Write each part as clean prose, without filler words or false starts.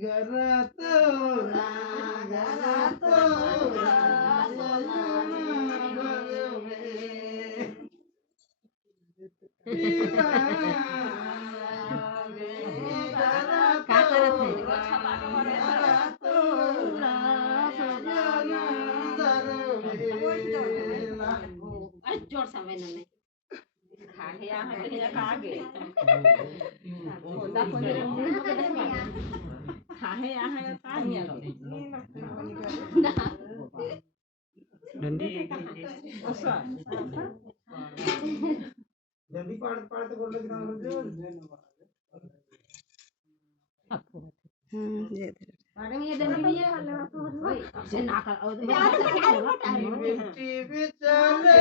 garatora garatora का करत है जोर समय नहीं खागे आ है या खागे होता कोनी खाहे आ है खागे डंडी ओसा जल्दी पढ़ते बोल रहे ये पढ़ेंगे ये दिन में ये जे ना कर बेटी बेचारे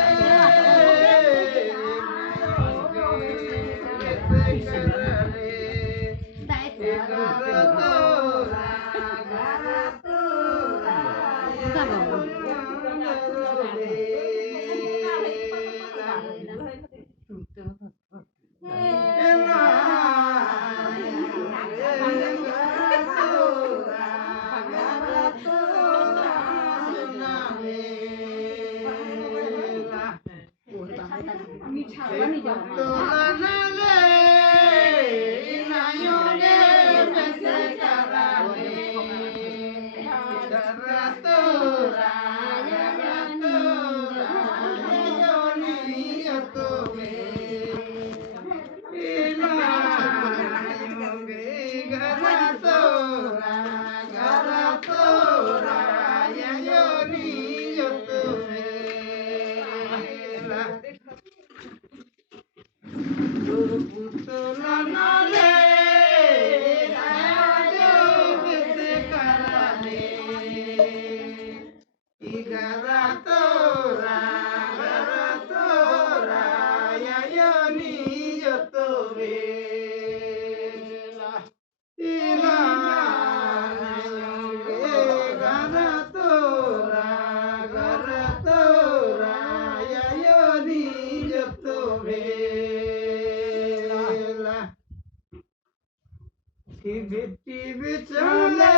बेटी बेचारे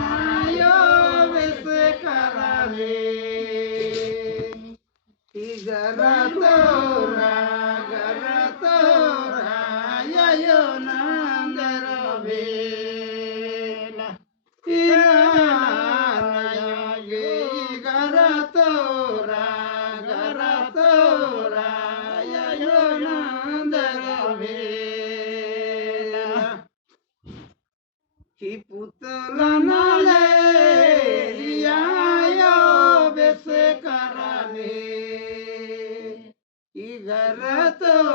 आयो वैसे करा ले गरा तोरा यो नंदर बेला गरा तोरा यो नंदर बेला कि पुतला नाले आयो बेसे कराले कि घर तो